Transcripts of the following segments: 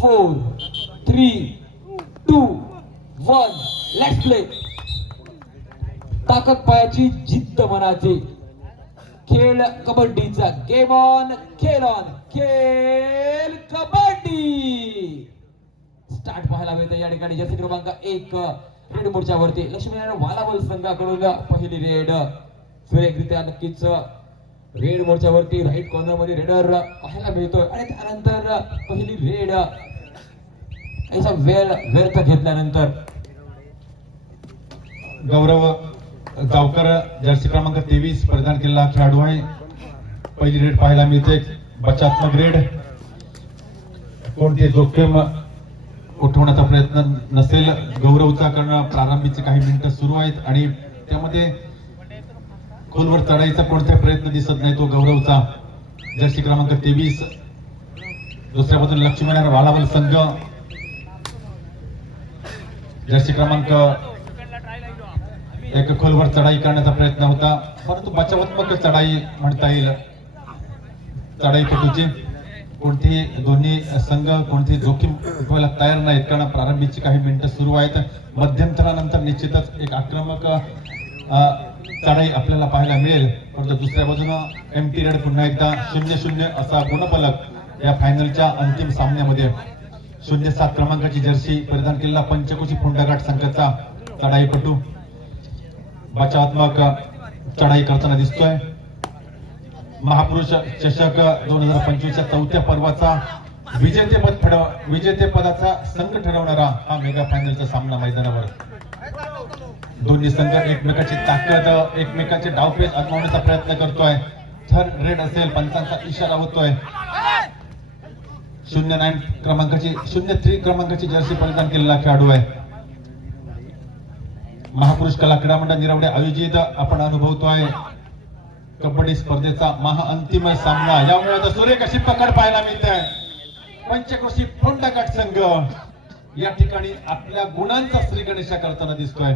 Four three two one. Let's play ताकद पायाची जिद्द मनाची. खेळ कबड्डीचा. गेम ऑन खेळ ऑन खेळ कबड्डी. स्टार्ट पाहायला मिळते या ठिकाणी. जसे क्रमांक एक रेड मोर्चा वरती. लक्ष्मीनारायण वालावल संघाकडून पहिली रेड सुरेखरित्या नक्कीच रेड मोर्चावरती राईट कॉर्नरमध्ये रेडर पाहायला मिळतोय. आणि त्यानंतर पहिली रेड याचा वेळ व्यर्थ घेतल्यानंतर गौरव गावकर जर्सी क्रमांक तेवीस प्रदान केलेला खेळाडू आहे. पहिली रेड पाहायला मिळते. बचात्मक रेड. कोणते जोखीम उठवण्याचा प्रयत्न नसेल? गौरवचा करणं प्रारंभीचे काही मिनिटं सुरू आहेत आणि त्यामध्ये खोलवर चढायचा कोणताही प्रयत्न दिसत नाही तो गौरवचा. जर्सी क्रमांक तेवीस. दुसऱ्या बाजूला लक्ष्मीनारायण वालावल संघ. जर्सी क्रमांक एक खोलवर चढाई करण्याचा प्रयत्न होता. परंतु बचावात्मक चढाई म्हणता येईल. चढाई पटूची कोणती दोन्ही संघ कोणती जोखीम उठवायला तयार नाहीत. कारण प्रारंभीची काही मिनिटं सुरू आहेत. मध्यंतरानंतर निश्चितच एक आक्रमक चढाई आपल्याला पाहायला मिळेल. परंतु दुसऱ्या बाजूनं एम टी रेड पुन्हा एकदा शून्य शून्य असा गुणफलक या फायनलच्या अंतिम सामन्यामध्ये शून्य सात क्रमांकाची जर्सी परिधान केलेला पंचकोशी पुंडाघाट संघाचा चढाईपटू. बचावात्मक चढाई करताना दिसतोय. महापुरुष चषक दोन हजार पंचवीसच्या चौथ्या पर्वाचा विजेतेपद ठरव विजेतेपदाचा संघ ठरवणारा हा मेगा फायनलचा सामना मैदानावर. दोन्ही संघ एकमेकाची ताकद एकमेकाचे डावपेच आजमावण्याचा प्रयत्न करतोय. थर्ड रेड असेल पंचांचा इशारा होतोय. शून्य नाईन क्रमांकाची शून्य थ्री क्रमांकाची जर्सी परिधान केलेला खेळाडू आहे. महापुरुष कला क्रीडा मंडळ निरवडे आयोजित आपण अनुभवतोय कबड्डी स्पर्धेचा महाअंतिम सामना. यामुळे आता सूर्य कशी पकड पाहायला मिळते. पंचक्रोशी गट संघ. या ठिकाणी आपल्या गुणांचा श्री गणेशा करताना दिसतोय.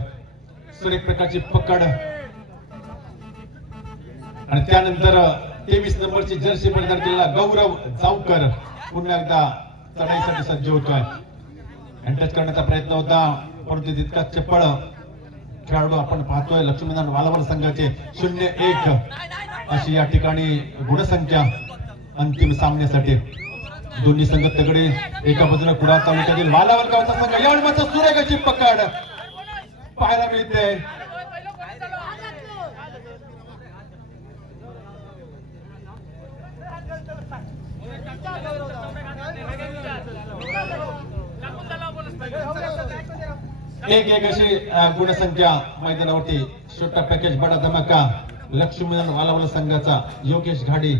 सूर्य प्रकारची पकड. आणि त्यानंतर तेवीस नंबरची जर्सी परिधान केलेला गौरव जावकर. पुन्हा एकदा चढाईसाठी सज्ज होतोय. टच करण्याचा प्रयत्न होता परंतु तितका चपळ खेळाडू आपण पाहतोय लक्ष्मीनारायण वालावर संघाचे शून्य एक अशी या ठिकाणी गुणसंख्या अंतिम सामन्यासाठी. दोन्ही संघ तगडे एका बाजूला कुडाळ तालुक्यातील वालावर गावचा संघ या मात्र सुरेखाची पकड पाहायला मिळते. एक एक अशी गुणसंख्या मैदानावरती छोटा पॅकेज बडा धमाका. लक्ष्मीनारायण वालावला संघाचा योगेश घाडी.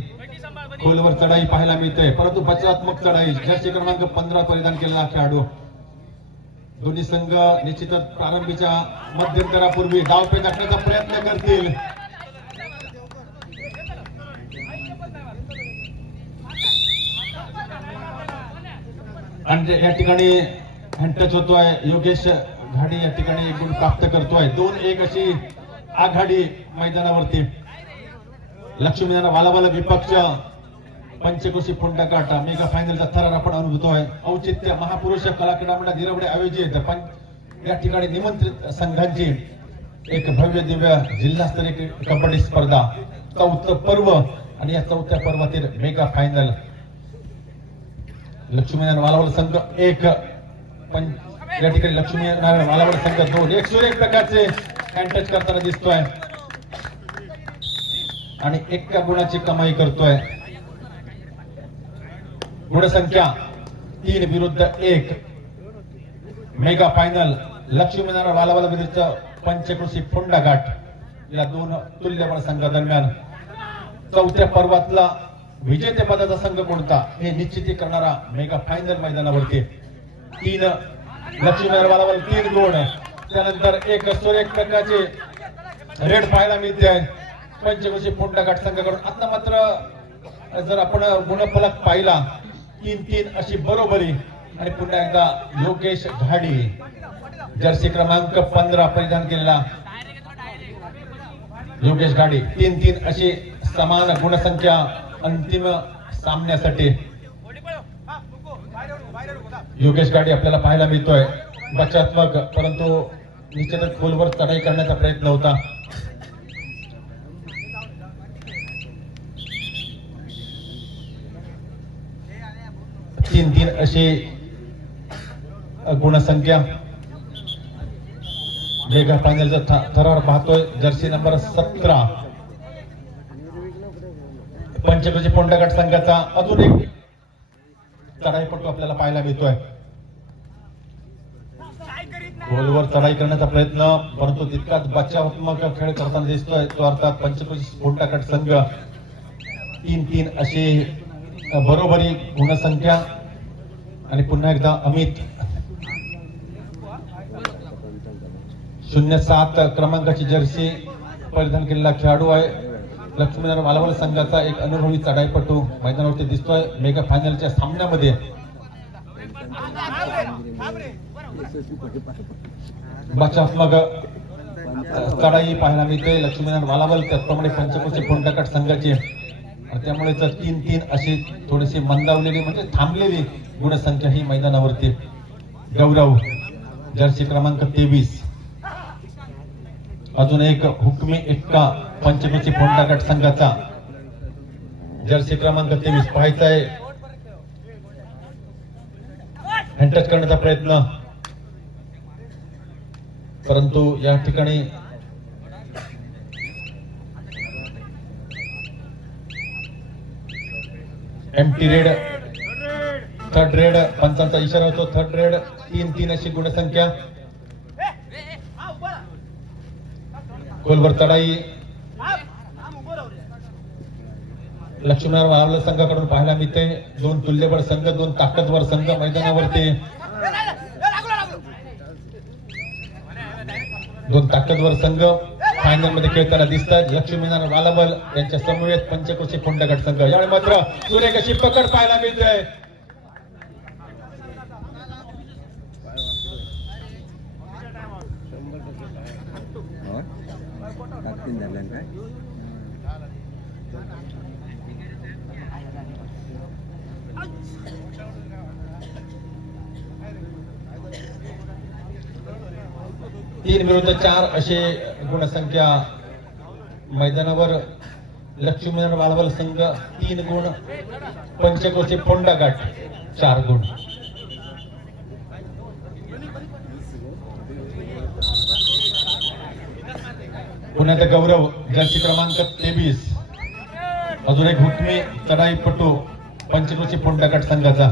खोलवर चढाई पाहायला मिळते परंतु बचावात्मक चढाई जर्सी क्रमांक पंधरा परिधान केलेला खेळाडू. दोन्ही संघ निश्चितच प्रारंभीच्या मध्यंतरापूर्वी डावपे टाकण्याचा प्रयत्न करतील. आणि जे या ठिकाणी हँटच होतोय योगेश घाडी या ठिकाणी एक गुण प्राप्त करतोय. दोन एक अशी आघाडी मैदानावरती. लक्ष्मीनारायण वालाबाला विपक्ष पंचकोशी फोंडा काटा मेगा फायनलचा थरार आपण अनुभवतोय. औचित्य महापुरुष कला क्रीडा मंडळ निरवडे आयोजित पण या ठिकाणी निमंत्रित संघांची एक भव्य दिव्य जिल्हास्तरीय कबड्डी स्पर्धा चौथं पर्व आणि या चौथ्या पर्वातील मेगा फायनल. लक्ष्मीनारायण वालावल संघ एक पंच या ठिकाणी लक्ष्मी नारायण मालावड संघ दोन एक सुरेख प्रकारचे टच करताना दिसतोय. आणि एका गुणाची कमाई करतोय. गुणसंख्या तीन विरुद्ध एक. मेगा फायनल लक्ष्मीनारायण वालावाला विरुद्ध पंचकृषी फोंडा घाट. या दोन तुल्यबळ संघादरम्यान चौथ्या पर्वातला विजेते पदाचा संघ कोणता? हे निश्चिती करणारा मेगा फायनल मैदानावरती. तीन लक्ष्मीनारायण वालावाला तीन गुण. त्यानंतर एक सुरेख प्रकारचे रेड पाहायला मिळते. आहे पंचवर्षी फोंडा घाट संघाकडून. आता मात्र जर आपण गुणफलक पाहिला तीन तीन अशी बरोबरी. आणि पुन्हा एकदा योगेश घाडी. जर्सी क्रमांक पंधरा परिधान केलेला. योगेश घाडी. तीन तीन अशी समान गुणसंख्या अंतिम सामन्यासाठी. योगेश गाडी आपल्याला पाहायला मिळतोय. बचात्मक परंतु निश्चितच खोलवर चढाई करण्याचा प्रयत्न होता. तीन तीन अशी गुणसंख्या. मेगा फायनलचा थ- थरार पाहतोय. जर्सी नंबर सतरा. पंचकृषी पोंडगट संघाचा अजून एक चढाईपटू आपल्याला पाहायला मिळतोय. गोलवर चढाई करण्याचा प्रयत्न परंतु तितकाच बचावात्मक खेळ करताना दिसतोय तो अर्थात पंचकृषी स्फोटकट संघ. तीन तीन अशी बरोबरी गुणसंख्या. आणि पुन्हा एकदा अमित. शून्य सात क्रमांकाची जर्सी. परिधान केलेला खेळाडू आहे. लक्ष्मीनारायण मालावल संघाचा एक अनुभवी चढाईपटू मैदानावरती दिसतोय. मेगा फायनलच्या सामन्यामध्ये. मग चढाई पाहायला मिळते. लक्ष्मीनारायण मालावल त्याचप्रमाणे पंचकोशी फोंडाकट संघाचे. आणि त्यामुळे तर तीन तीन अशी थोडीशी मंदावलेली म्हणजे थांबलेली गुणसंख्या ही मैदानावरती. गौरव जर्सी क्रमांक तेवीस. अजून एक हुकमी एक्का पंचकोशी फोंडाकट संघाचा. जर्सी क्रमांक तेवीस पाहायचा आहे हँटच करण्याचा प्रयत्न. परंतु या ठिकाणी एमटी रेड थर्ड रेड पंचांचा इशारा होतो. थर्ड रेड तीन तीन अशी गुणसंख्या. गोलवर चढाई. लक्ष्मीनारायण महाराज संघाकडून पाहायला मिळते. दोन तुल्यबळ संघ दोन ताकदवर संघ मैदानावरती. दोन ताकदवर संघ फायनलमध्ये खेळताना दिसतात. लक्ष्मीनारायण वालाबल यांच्या समवेत पंचकृषी फोंडगट संघ. यावेळी मात्र सूर्य कशी पकड पाहायला मिळते तीन विरुद्ध चार असे गुणसंख्या मैदानावर लक्ष्मीनारायण वाळवल संघ तीन गुण पंचकोशी फोंडा चार गुण. पुण्यात गौरव जर्सी क्रमांक तेवीस. अजून एक हुकमी चढाईपटू पंचकोशी फोंडा गट संघाचा.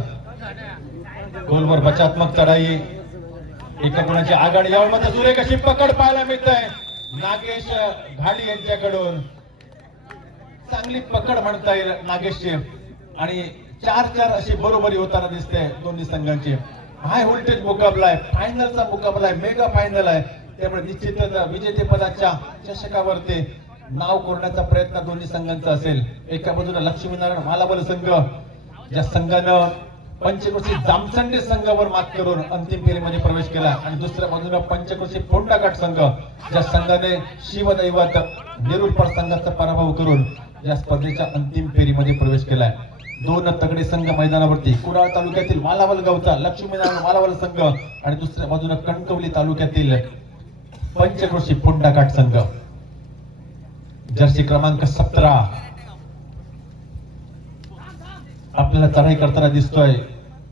गोलवर बचात्मक चढाई एका गुणाची आघाडी यावर मात्र सुरेख अशी पकड पाहायला मिळत आहे नागेश घाडी यांच्याकडून चांगली पकड म्हणता येईल नागेशची. आणि चार चार अशी बरोबरी होताना दिसते दोन्ही संघांची. हाय व्होल्टेज मुकाबला आहे. फायनलचा मुकाबला आहे. मेगा फायनल आहे. त्यामुळे निश्चितच विजेतेपदाच्या चषकावरती नाव कोरण्याचा प्रयत्न दोन्ही संघांचा असेल. एका बाजूला लक्ष्मीनारायण मालाबल संघ ज्या संघानं पंचकृषी जामचंडी संघावर मात करून अंतिम फेरीमध्ये प्रवेश केला. आणि दुसऱ्या बाजूला पंचकृषी फोंडाघाट संघ ज्या संघाने शिवदैवत नेरुलपाड संघाचा पराभव करून या स्पर्धेच्या अंतिम फेरीमध्ये प्रवेश केलाय दोन तगडे संघ मैदानावरती कुडाळ तालुक्यातील मालावल गावचा लक्ष्मीनारायण मालावल संघ आणि दुसऱ्या बाजूला कणकवली तालुक्यातील पंचकृषी फोंडाघाट संघ. जर्सी क्रमांक सतरा. आपल्याला चढाई करताना दिसतोय.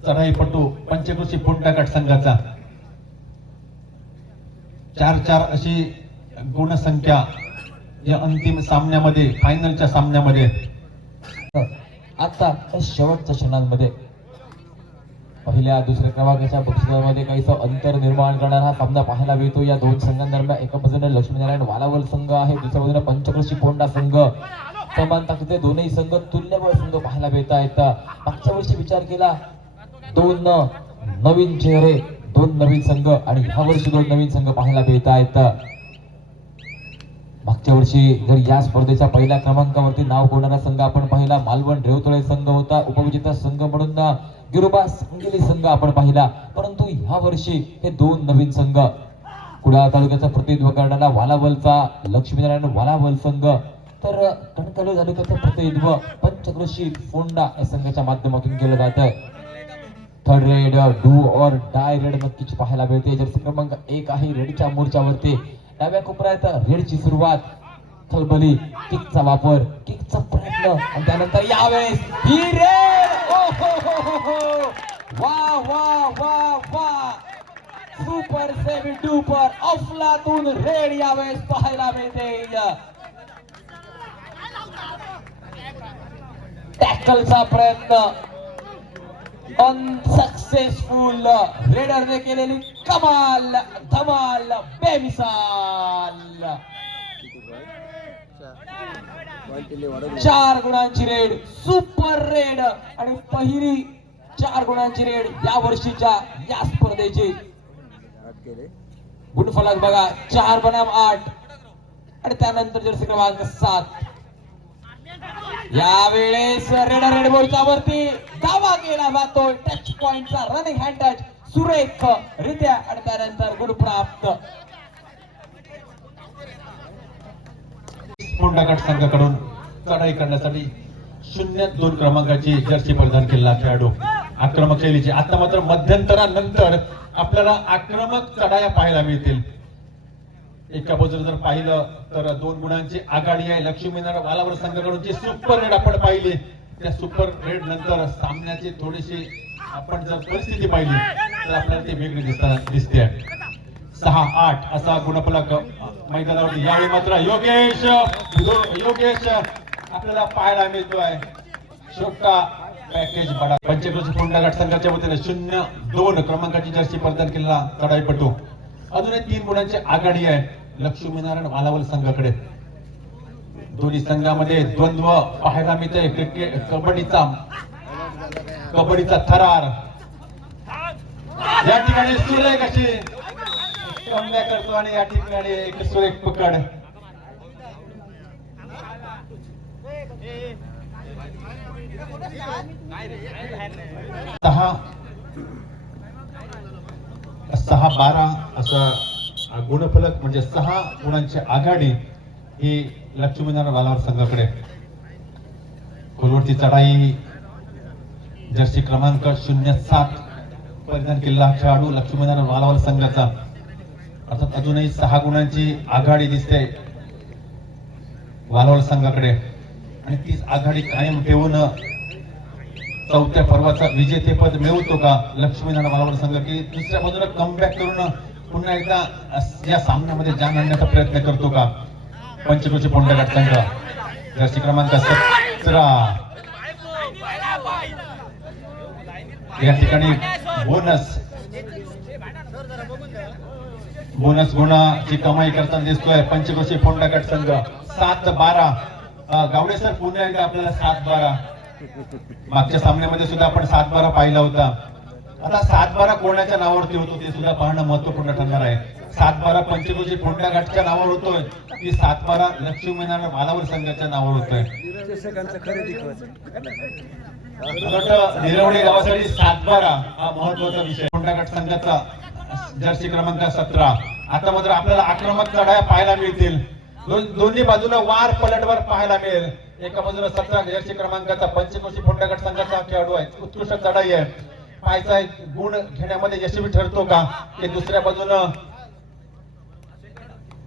चढाईपटू पंचकृषी फोंडाघाट संघाचा. चार चार अशी गुणसंख्या या अंतिम सामन्यामध्ये फायनलच्या सामन्यामध्ये. आता शेवटच्या क्षणांमध्ये पहिल्या दुसऱ्या क्रमांकाच्या बक्षिसामध्ये काहीसं अंतर निर्माण करणारा हा सामना पाहायला मिळतो. या दोन संघांदरम्यान एका बाजूने लक्ष्मीनारायण वालावल संघ आहे दुसऱ्या बाजूने पंचकृषी पोंडा संघ. समान ताकदीचे दोनही संघ तुल्यबळ संघ पाहायला मिळत आहेत मागच्या वर्षी विचार केला दोन नवीन चेहरे दोन नवीन संघ आणि ह्या वर्षी दोन नवीन संघ पाहायला मिळत आहेत मागच्या वर्षी जर या स्पर्धेच्या पहिल्या क्रमांकावरती नाव कोणारा संघ आपण पाहिला? मालवण रेवतळे संघ होता उपविजेता संघ म्हणून गिरुबा सांगली संघ आपण पाहिला. परंतु ह्या वर्षी हे दोन नवीन संघ कुडाळ तालुक्याचा प्रतिनिधित्व करणारा वालावलचा लक्ष्मीनारायण वालावल संघ तर अं, कणकवली तालुक्याचं प्रतिनिधित्व पंचकृषी फोंडा या संघाच्या माध्यमातून केलं जात. आहे third raid do or die raid नक्कीच पाहायला मिळते. जर्सी क्रमांक एक आहे रेडच्या मोर्चावरती. डाव्या कोपऱ्यात रेडची सुरुवात. खलबली किकचा वापर किकचा प्रयत्न. आणि त्यानंतर यावेळेस ही रेड ओ हो, हो हो हो हो. वा वा वा वा. सुपर सेव्हन डुपर अफलातून रेड यावेळेस पाहायला मिळते. टॅकलचा प्रयत्न. अनसक्सेसफुल रेडरने केलेली कमाल धमाल बेमिसाल. चार गुणांची रेड सुपर रेड. आणि पहिली चार गुणांची रेड या वर्षीच्या या स्पर्धेची. आठ गुणफलक बघा. चार बनाम आठ. आणि त्यानंतर जर्सी क्रमांक सात. यावेळेस रेड रेड बोलच्या वरती. डावा गेला जातोय टच पॉइंटचा रनिंग हँड टच सुरेख रित्या आणि त्यानंतर गुण प्राप्त. गट संघाकडून चढाई करण्यासाठी शून्य दोन क्रमांकाची जर्सी परिधान केलेला खेळाडू. आक्रमक शैलीची. आता मात्र मध्यंतरानंतर आपल्याला आक्रमक चढाया पाहायला मिळतील. एका बाजूला जर पाहिलं तर दोन गुणांची आघाडी आहे. लक्ष्मीनारायण वालावर संघाकडून जी सुपर रेड आपण पाहिली त्या सुपर रेड नंतर सामन्याचे थोडेसे आपण जर परिस्थिती पाहिली तर आपल्याला ते वेगळी दिसताना दिसते. सहा आठ असा गुणफलक मैदानावरती यावेळी मात्र योगेश योगेश आपल्याला पाहायला मिळतोय. शोका पॅकेज बडा. पंचक्रोशी फोंडा गट संघाच्या वतीने शून्य दोन क्रमांकाची जर्सी प्रदान केलेला चढाईपटू अजून तीन गुणांची आघाडी आहे लक्ष्मीनारायण वालावल संघाकडे. दोन्ही संघामध्ये द्वंद्व पाहायला मिळते क्रिकेट कबड्डीचा कबड्डीचा थरार. या ठिकाणी सुरेख कशी? कमल्या करतो आणि या ठिकाणी एक सुरेख पकड. सहा. सहा बारा असं गुणफलक म्हणजे सहा गुणांची आघाडी ही लक्ष्मीनारायण बालावर संघाकडे. खोलवरती चढाई जर्सी क्रमांक शून्य सात परिधान केलेला खेळाडू लक्ष्मीनारायण बालावर संघाचा. अर्थात अजूनही सहा गुणांची आघाडी दिसते वालावल संघाकडे. आणि तीच आघाडी कायम ठेवून चौथ्या पर्वाचा विजेतेपद मिळवतो का लक्ष्मीनारायण वालावल संघ? की दुसऱ्या बाजूला कमबॅक करून पुन्हा एकदा या सामन्यामध्ये जाण आणण्याचा प्रयत्न करतो का? पंचकृषी पोंड संघ. जर्सी क्रमांक सतरा. या ठिकाणी बोनस. बोनस गुणाची कमाई करताना दिसतोय पंचक्रोशी फोंडागट संघ. सात बारा. गावडे सर पुन्हा एकदा आपल्याला सात बारा? मागच्या सामन्यामध्ये सुद्धा आपण सात बारा पाहिला होता. आता सात बारा कोणाच्या नावावरती होतो ते सुद्धा पाहणं महत्त्वपूर्ण ठरणार आहे. सात बारा पंचक्रोशी फोंडाघाटच्या नावावर होतोय. की सात बारा लक्ष्मीनारायण मालावर संघाच्या नावावर होतोय. निरवडे गावासाठी सातबारा हा महत्त्वाचा विषय कोंडागट संघाचा जर्सी क्रमांक सतरा. आता मात्र आपल्याला आक्रमक चढाया पाहायला मिळतील. दोन- दोन्ही बाजूला वार पलटवार पाहायला मिळेल. एका बाजूला सतरा जर्सी क्रमांकाचा पंचकोशी फोंडागट संघाचा खेळाडू आहे. उत्कृष्ट चढाई आहे. पाहायचा गुण घेण्यामध्ये यशस्वी ठरतो का? ते दुसऱ्या बाजूनं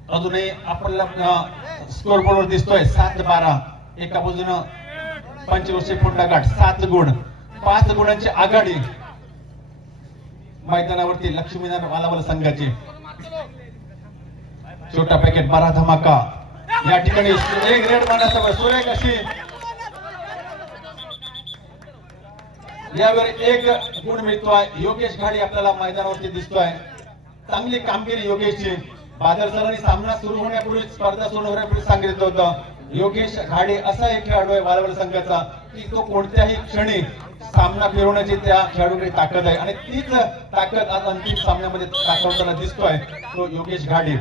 अजूनही आपल्याला स्कोर बोर्डवर दिसतोय. सात बारा. एका बाजूनं पंचवर्षी फोंडाघाट सात गुण. पाच गुणांची आघाडी मैदानावरती लक्ष्मीनारायण वालावल संघाची. छोटा पॅकेट बारा धमाका. या ठिकाणी सुरेख रेड मारण्यासमोर सुरेख अशी यावेळी एक गुण मिळतोय. योगेश घाडी आपल्याला मैदानावरती दिसतोय. चांगली कामगिरी योगेशची. बादल सरांनी सामना सुरू होण्यापूर्वी स्पर्धा सुरू होण्यापूर्वी सांगितलं होतं. योगेश घाडे असा एक खेळाडू आहे वालवल संघाचा की तो कोणत्याही क्षणी सामना फिरवण्याची त्या खेळाडूकडे ताकद आहे. आणि तीच ताकद आज अंतिम सामन्यामध्ये दाखवताना दिसतोय तो योगेश घाडे.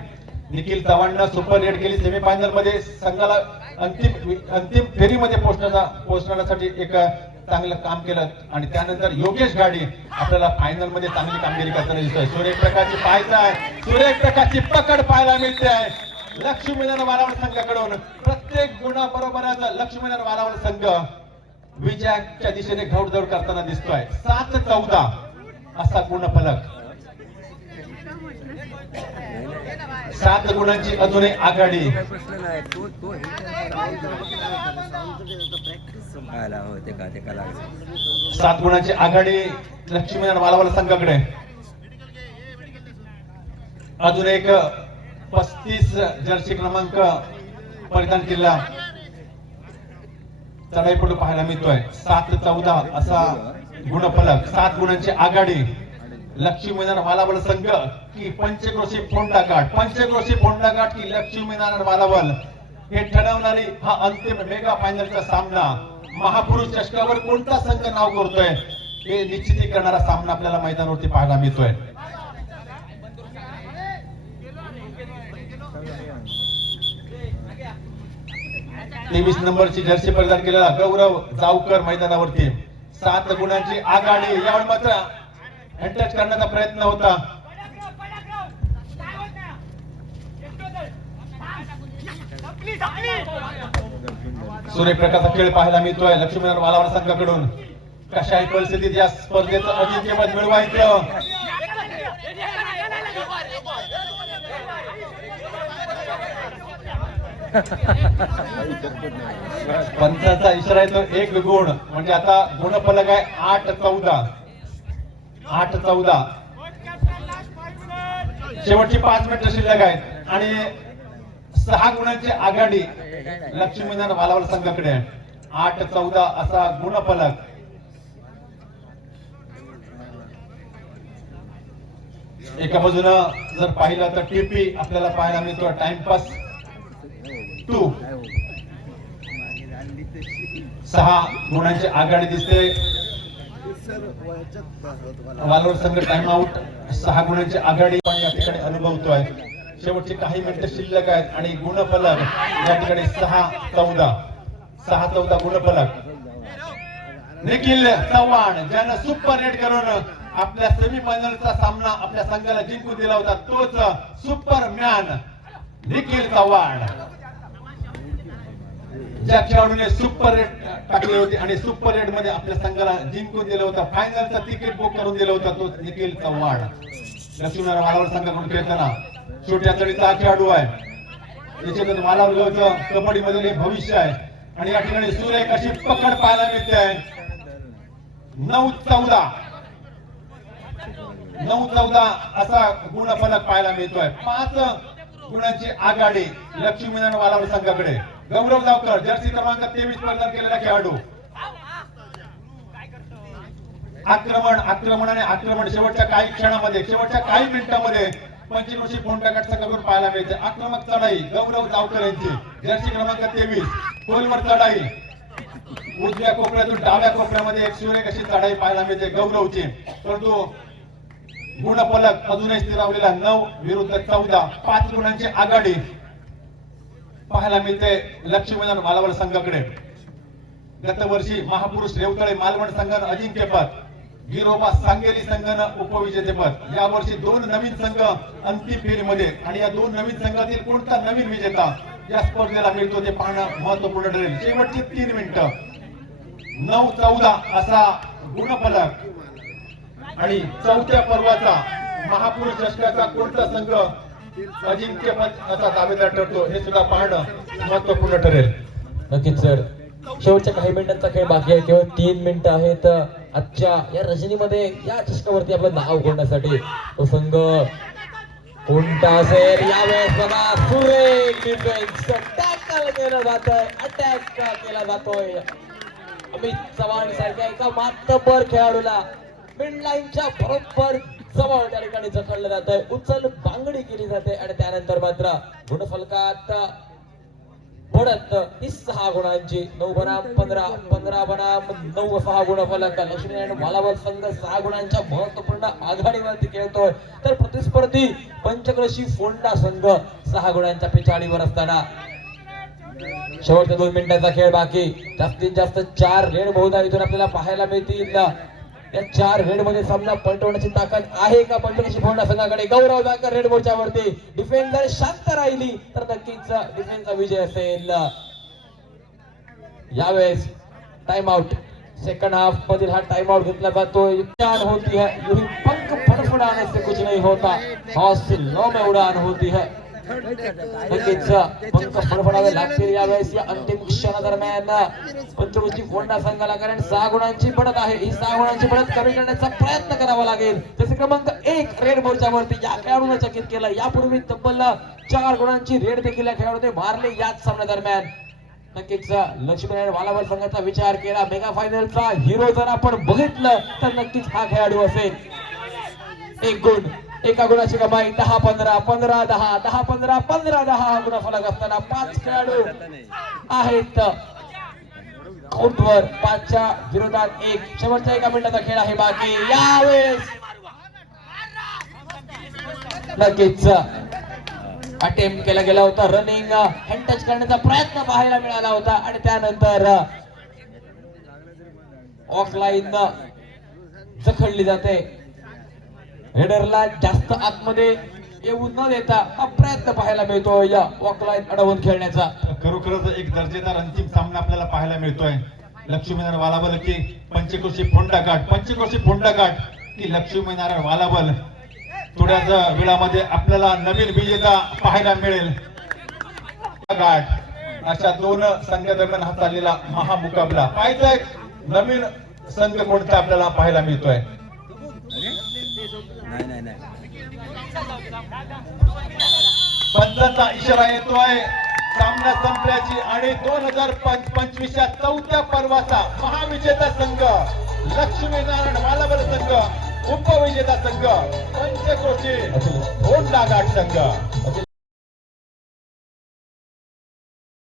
निखिल चव्हाणनं सुपर रेड केली सेमीफायनलमध्ये. संघाला अंतिम अंतिम फेरीमध्ये पोहोचण्याचा पोहोचण्यासाठी एक चांगलं काम केलं आणि त्यानंतर योगेश गाडी आपल्याला फायनलमध्ये चांगली कामगिरी करताना दिसतोय. सूर्यप्रकाशची पाहायचं आहे. सूर्यप्रकाशची पकड पाहायला मिळते. आहे लक्ष्मीनारायण वालावल संघाकडून प्रत्येक गुणाबरोबरच लक्ष्मीनारायण वालावल संघ विजयाच्या दिशेने घौडदौड करताना दिसतोय. सात चौदा असा गुणफलक. सात गुणांची अजूनही आघाडी. सात गुणांची आघाडी लक्ष्मीनारायण मालावाला संघाकडे. अजून एक पस्तीस जर्सी क्रमांक परिधान केला. चढाईपटू पाहायला मिळतोय. सात चौदा असा गुणफलक. सात गुणांची आघाडी लक्ष्मीनारायण मालावाला संघ की पंचक्रोशी फोंडा घाट पंचक्रोशी फोंडा घाट की लक्ष्मीनारायण मालावल हे ठरवणारी हा अंतिम मेगा फायनलचा सामना. महापुरुष चषकावर कोणता संघ नाव करतोय? हे निश्चिती करणारा सामना आपल्याला मैदानावरती पाहायला मिळतोय. तेवीस नंबरची जर्सी परिधान केलेला गौरव जावकर मैदानावरती. सात गुणांची आघाडी. यावर मात्र हँटच करण्याचा प्रयत्न होता. सूर्यप्रकाशचा खेळ पाहायला मिळतोय. लक्ष्मीनारायण वालावर संघाकडून. कशाही परिस्थितीत या स्पर्धेचं अजिंक्यपद मिळवायचं पंचाचा इशारा आहे तो एक गुण. म्हणजे आता गुण फलक आहे आठ चौदा. आठ चौदा. शेवटची पाच मिनिटं शिल्लक आहेत. आणि सहा गुणांची आघाडी लक्ष्मीनारायण वालावल संघाकडे आठ चौदा असा गुणफलक. एका बाजूनं जर पाहिलं तर टीपी आपल्याला पाहायला मिळतो टाइमपास टू सहा गुणांची आघाडी दिसते. वालोर संघ टाइम आउट सहा गुणांची आघाडी या ठिकाणी अनुभवतोय. शेवटचे काही मिनिटं शिल्लक आहेत आणि गुणफलक या ठिकाणी सहा चौदा. सहा चौदा गुणफलक. निखिल चव्हाण ज्यानं सुपर रेट करून आपल्या सेमीफायनलचा सामना आपल्या संघाला जिंकून दिला होता तोच सुपर मॅन निखिल चव्हाण. ज्या खेळाडूने सुपर रेट टाकले होते आणि सुपर रेटमध्ये आपल्या संघाला जिंकून दिलं होतं फायनलचा तिकीट बुक करून दिलं होतं तो निखिल चव्हाण. लक्ष्मीनारायण मालावर संघाकडून खेळताना छोट्या तळीचा खेळाडू आहे. त्याच्यात मालावर गावचं कबड्डी मधील हे भविष्य आहे. आणि या ठिकाणी सुरेख अशी पकड पाहायला मिळते आहे? नऊ चौदा. नऊ चौदा असा गुणफलक पाहायला मिळतोय. पाच गुणांची आघाडी लक्ष्मीनारायण वालावर संघाकडे. गौरव गावकर जर्सी क्रमांक तेवीस प्रदान केलेला खेळाडू. आक्रमण आक्रमण आणि आक्रमण शेवटच्या काही क्षणामध्ये शेवटच्या काही मिनिटांमध्ये पंचकृषी फोंडाघाट संघाकडून पाहायला मिळते. आक्रमक चढाई गौरव जावकर यांची जर्सी क्रमांक तेवीस खोलवर चढाई. उजव्या कोपऱ्यातून डाव्या कोपऱ्यामध्ये एक सुरेख अशी चढाई पाहायला मिळते गौरवची. परंतु गुणफलक अजूनही स्थिरावलेला नऊ विरुद्ध चौदा पाच गुणांची आघाडी पाहायला मिळते लक्ष्मीनारायण मालवण संघाकडे. गतवर्षी महापुरुष रेवतळे मालवण संघानं अजिंक्यपद गिरोबा सांगेली संघानं उपविजेतेपद या वर्षी दोन नवीन संघ अंतिम फेरीमध्ये आणि या दोन नवीन संघातील कोणता नवीन विजेता या स्पर्धेला मिळतो ते पाहणं महत्त्वपूर्ण ठरेल. शेवटची तीन मिनिटं. नऊ चौदा असा गुणफलक आणि चौथ्या पर्वाचा महापुरुष चषकाचा कोणता संघ अजिंक्यपद असा दावेदार ठरतो हे सुद्धा पाहणं महत्त्वपूर्ण ठरेल. नक्कीच सर. शेवटच्या काही मिनिटांचा खेळ बाकी आहे. केवळ तीन मिनिटं आहेत. आजच्या या रजनीमध्ये या चषकावरती आपलं नाव कोंडण्यासाठी तो संघ कोणता असेल. यावेळेस बघा सुरेख डिफेन्स टॅकल केलं जात आहे अटॅक केला जातोय? अमित चव्हाण सारख्या एका मातबर खेळाडूला मिड लाईनच्या बरोबर जवळ त्या ठिकाणी जखडलं जात उचल बांगडी केली जाते. आणि त्यानंतर मात्र गुणफलकात पडत ही सहा गुणांची. नऊ बना पंधरा पंधरा बना नऊ सहा गुणफलक लक्ष्मीनारायण मालावर संघ सहा गुणांच्या महत्त्वपूर्ण आघाडीवरती खेळतोय. तर प्रतिस्पर्धी पंचक्रशी फोंडा संघ सहा गुणांच्या पिछाडीवर असताना. शेवटच्या दोन मिनिटांचा खेळ बाकी. जास्तीत जास्त चार रेड बहुधा इथून आपल्याला पाहायला मिळतील. या चार रेडमध्ये सामना पलटवण्याची ताकद आहे का? पलटवण्याची फोंडा संघाकडे. गौरव जाकर रेड बोर्डच्या वरती. डिफेन्स जर शांत राहिली तर नक्कीच डिफेन्सचा विजय असेल. यावेळेस टाइम आउट सेकंड हाफ मधील हा टाइम आउट घेतला जातोय. उड़ान होती है. पंख फडफडाने से कुछ नहीं होता. हौसलों में उड़ान होती है. नक्कीच पंख फडफडावे लागतील यावेळेस या अंतिम क्षणादरम्यान पंचकृषी फोंडा संघाला कारण सहा गुणांची पडत आहे. ही सहा गुणांची पडत कमी करण्याचा प्रयत्न करावा लागेल. जसे क्रमांक एक रेड मोर्चावरती या खेळाडूने चकित केलं. यापूर्वी तब्बल चार गुणांची रेड देखील या खेळाडूने मारले याच सामन्यादरम्यान. नक्कीच लक्ष्मीनारायण वालावर संघाचा विचार केला. मेगा फायनलचा हिरो जर आपण बघितलं तर नक्कीच हा खेळाडू असेल. एक गुण. एका गुणाची कमाई दहा पंधरा पंधरा दहा दहा पंधरा पंधरा दहा हा गुणा फलक असताना पाच खेळाडू आहेत. कोर्टवर पाचच्या विरोधात एक शेवटच्या एका मिनिटाचा खेळ आहे बाकी. यावेळेस नक्कीच अटेम्प्ट केला गेला होता. रनिंग हँड टच करण्याचा प्रयत्न पाहायला मिळाला होता. आणि त्यानंतर ऑफलाईन जखडली जाते. हेडरला जास्त आतमध्ये येऊ न देता हा प्रयत्न पाहायला मिळतो या वॉक लाईन अडवून खेळण्याचा. खरोखरच एक दर्जेदार अंतिम सामना आपल्याला पाहायला मिळतोय. लक्ष्मीनारायण वालावल की पंचकोशी फोंडा घाट पंचकृषी फोंडा घाट की लक्ष्मीनारायण वालावल थोड्याच वेळामध्ये आपल्याला नवीन विजेता पाहायला मिळेल. घाट. अशा दोन संघादरम्यान हा चाललेला महामुकाबला. पाहायचा एक नवीन संघ कोणता आपल्याला पाहायला मिळतोय? नाही नाही नाही. बंदचा इशारा येतोय सामना संपल्याची आणि दोन हजार पंचवीसच्या चौथ्या पर्वाचा महाविजेता संघ लक्ष्मीनारायण वालाबल संघ उपविजेता संघ पंचक्रोशी ओंडा घाट संघ.